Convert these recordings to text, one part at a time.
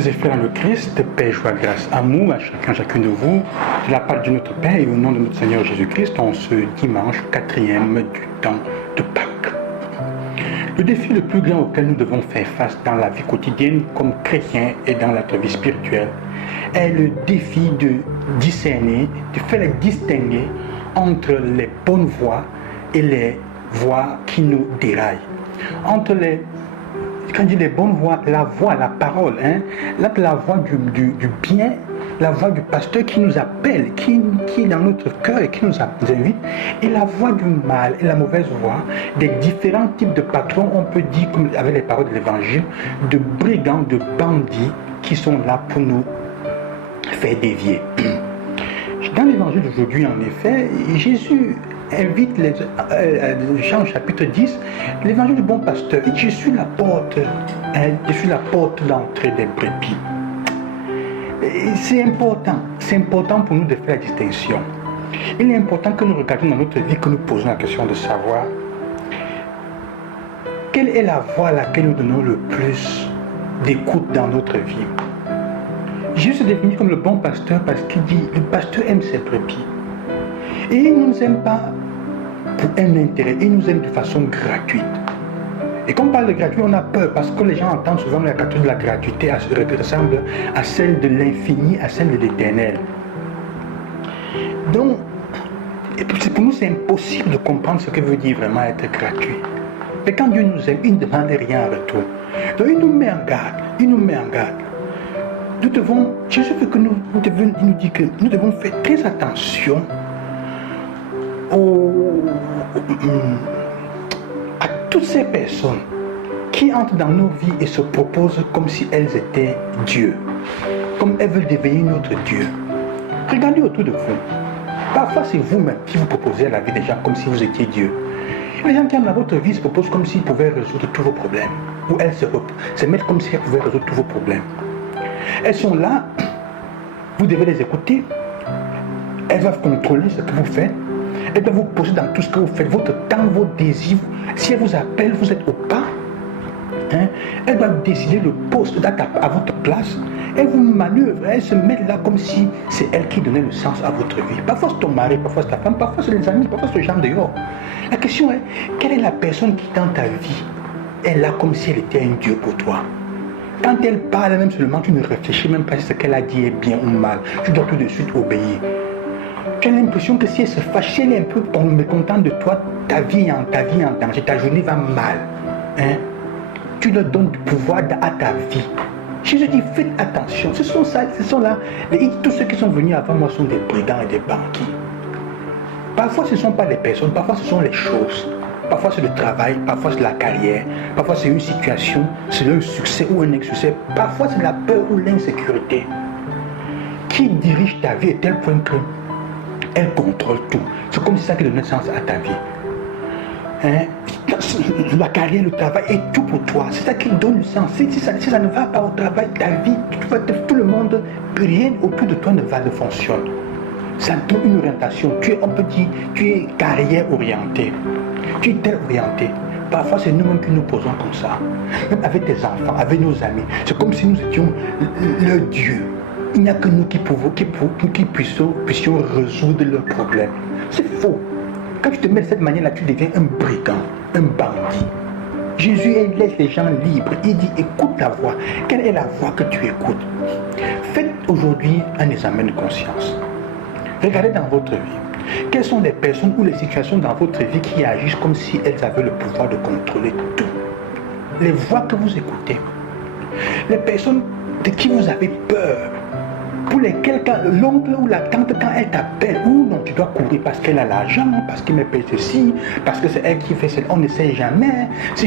Frères et frères dans le Christ, paix, joie, grâce, amour à chacune de vous, de la part de notre Père et au nom de notre Seigneur Jésus-Christ, en ce dimanche 4e du temps de Pâques. Le défi le plus grand auquel nous devons faire face dans la vie quotidienne comme chrétiens et dans notre vie spirituelle est le défi de discerner, de faire distinguer entre les bonnes voies et les voies qui nous déraillent. Entre les Quand je dis les bonnes voies, la voix, la parole, la voix du bien, la voix du pasteur qui nous appelle, qui est dans notre cœur et qui nous invite, et la voix du mal et la mauvaise voix des différents types de patrons, on peut dire, comme avec les paroles de l'évangile, de brigands, de bandits qui sont là pour nous faire dévier. Dans l'évangile d'aujourd'hui, en effet, Jésus invite Jean chapitre 10, l'évangile du bon pasteur. Je suis la porte d'entrée des brebis. C'est important pour nous de faire la distinction. Il est important que nous regardions dans notre vie, que nous posons la question de savoir quelle est la voie à laquelle nous donnons le plus d'écoute dans notre vie. Jésus se définit comme le bon pasteur parce qu'il dit le pasteur aime ses brebis. Et il ne nous aime pas pour un intérêt, il nous aime de façon gratuite. Et quand on parle de gratuit, on a peur parce que les gens entendent souvent la capture de la gratuité ressemble à celle de l'infini, à celle de l'éternel. Donc, pour nous, c'est impossible de comprendre ce que veut dire vraiment être gratuit. Mais quand Dieu nous aime, il ne demande rien en retour. Donc, il nous met en garde. Jésus veut que nous dit que nous devons faire très attention à toutes ces personnes qui entrent dans nos vies et se proposent comme si elles étaient Dieu, comme elles veulent devenir notre Dieu. Regardez autour de vous. Parfois, c'est vous-même qui vous proposez à la vie des gens comme si vous étiez Dieu. Les gens qui aiment dans votre vie se proposent comme s'ils pouvaient résoudre tous vos problèmes. Ou elles se mettent comme si elles pouvaient résoudre tous vos problèmes. Elles sont là, vous devez les écouter. Elles doivent contrôler ce que vous faites. Elles doivent vous poser dans tout ce que vous faites, votre temps, vos désirs. Si elles vous appellent, vous êtes au pas. Elles doivent décider le poste à votre place. Elles vous manœuvrent, elles se mettent là comme si c'est elles qui donnaient le sens à votre vie. Parfois c'est ton mari, parfois c'est ta femme, parfois c'est les amis, parfois c'est les gens dehors. La question est, quelle est la personne qui dans ta vie est là comme si elle était un Dieu pour toi? Quand elle parle, même seulement, tu ne réfléchis même pas si ce qu'elle a dit est bien ou mal. Tu dois tout de suite obéir. Tu as l'impression que si elle se fâche, si elle est un peu mécontente de toi, ta vie est en danger, ta journée va mal. Tu leur donnes du pouvoir à ta vie. Jésus dit, faites attention. Ce sont là, tous ceux qui sont venus avant moi sont des brigands et des banquiers. Parfois ce ne sont pas les personnes, parfois ce sont les choses. Parfois c'est le travail, parfois c'est la carrière, parfois c'est une situation, c'est un succès ou un insuccès, parfois c'est la peur ou l'insécurité qui dirige ta vie à tel point que elle contrôle tout. C'est comme si ça qui donne sens à ta vie. La carrière, le travail est tout pour toi. C'est ça qui donne le sens. Si ça ne va pas au travail, ta vie, tout le monde, rien autour de toi ne fonctionne. Ça donne une orientation. On peut dire, tu es carrière orienté. Tu es tel orienté. Parfois, c'est nous-mêmes qui nous posons comme ça. Même avec tes enfants, avec nos amis. C'est comme si nous étions le Dieu. Il n'y a que nous qui puissions résoudre leurs problèmes. C'est faux. Quand tu te mets de cette manière-là, tu deviens un brigand, un bandit. Jésus laisse les gens libres. Il dit, écoute la voix. Quelle est la voix que tu écoutes? Faites aujourd'hui un examen de conscience. Regardez dans votre vie. Quelles sont les personnes ou les situations dans votre vie qui agissent comme si elles avaient le pouvoir de contrôler tout? Les voix que vous écoutez. Les personnes de qui vous avez peur. Pour lesquels l'oncle ou la tante, quand elle t'appelle, ou non, tu dois courir parce qu'elle a l'argent, parce qu'elle me paye ceci, parce que c'est elle qui fait cela, on ne sait jamais. Si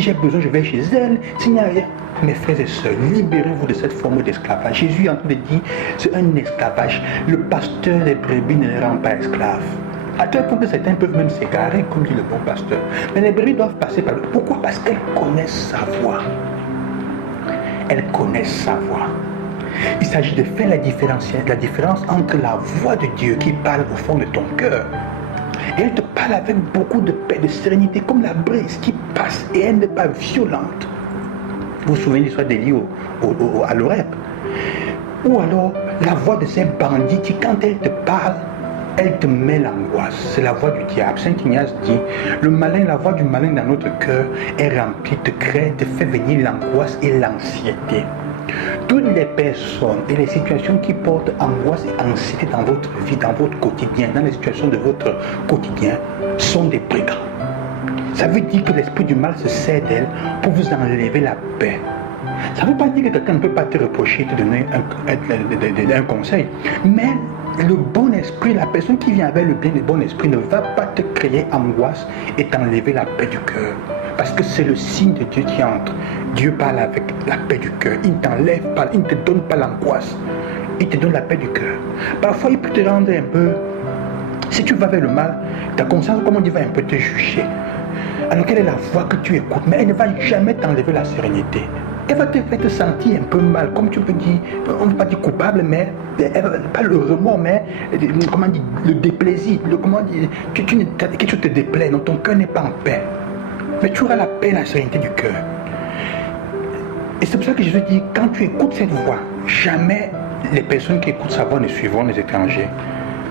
j'ai besoin, je vais chez elle. S'il n'y a rien. Mes frères et sœurs, libérez-vous de cette forme d'esclavage. Jésus est en train de dire, c'est un esclavage. Le pasteur des brebis ne les rend pas esclaves. À tel point que certains peuvent même s'égarer, comme dit le bon pasteur. Mais les brebis doivent passer par le... Pourquoi? Parce qu'elles connaissent sa voix. Elles connaissent sa voix. Il s'agit de faire la différence entre la voix de Dieu qui parle au fond de ton cœur. Et elle te parle avec beaucoup de paix, de sérénité, comme la brise qui passe et elle n'est pas violente. Vous vous souvenez de l'histoire d'Élie à l'Oreb? Ou alors la voix de ces bandits qui, quand elle te parle, elle te met l'angoisse. C'est la voix du diable. Saint Ignace dit, la voix du malin dans notre cœur est remplie de crainte, fait venir l'angoisse et l'anxiété. Toutes les personnes et les situations qui portent angoisse et anxiété dans votre vie, dans votre quotidien, dans les situations de votre quotidien, sont des brigands. Ça veut dire que l'esprit du mal se sert d'elle pour vous enlever la paix. Ça ne veut pas dire que quelqu'un ne peut pas te reprocher, te donner un conseil, mais le bon esprit, la personne qui vient avec le bien et le bon esprit ne va pas te créer angoisse et t'enlever la paix du cœur. Parce que c'est le signe de Dieu qui entre. Dieu parle avec la paix du cœur. Il ne t'enlève pas, il ne te donne pas l'angoisse. Il te donne la paix du cœur. Parfois, il peut te rendre un peu... Si tu vas vers le mal, ta conscience, comme on dit, va un peu te juger. Alors quelle est la voix que tu écoutes? Mais elle ne va jamais t'enlever la sérénité. Elle va te faire te sentir un peu mal, comme tu peux dire, on ne va pas dire coupable, mais pas le remords, mais comment dire, le déplaisir, quelque chose te déplaît, donc ton cœur n'est pas en paix. Mais tu auras la paix et la sérénité du cœur. Et c'est pour ça que je veux dire, quand tu écoutes cette voix, jamais les personnes qui écoutent sa voix ne suivront les étrangers.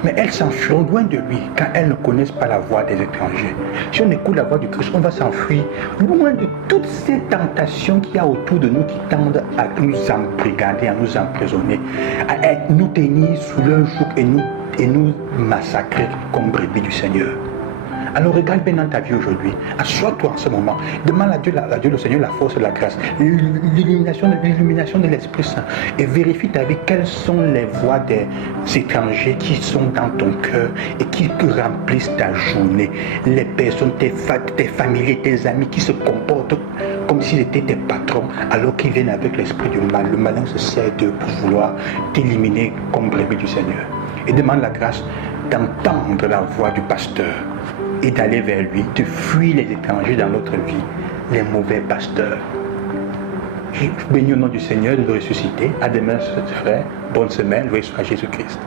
Mais elles s'enfuiront loin de lui quand elles ne connaissent pas la voix des étrangers. Si on écoute la voix du Christ, on va s'enfuir loin de toutes ces tentations qu'il y a autour de nous qui tendent à nous embrigader, à nous emprisonner, à nous tenir sous leur joug et nous massacrer comme brebis du Seigneur. Alors regarde bien dans ta vie aujourd'hui, assois-toi en ce moment, demande à Dieu le Seigneur la force et la grâce, l'illumination de l'Esprit Saint, et vérifie ta vie quelles sont les voix des étrangers qui sont dans ton cœur et qui remplissent ta journée. Les personnes, tes familiers, tes amis qui se comportent comme s'ils étaient tes patrons alors qu'ils viennent avec l'esprit du mal. Le malin se sert d'eux pour vouloir t'éliminer comme brebis du Seigneur. Et demande la grâce d'entendre la voix du pasteur et d'aller vers lui, de fuir les étrangers dans notre vie, les mauvais pasteurs. Je bénis au nom du Seigneur de nous ressusciter. À demain, frère. Bonne semaine. Loué soit Jésus-Christ.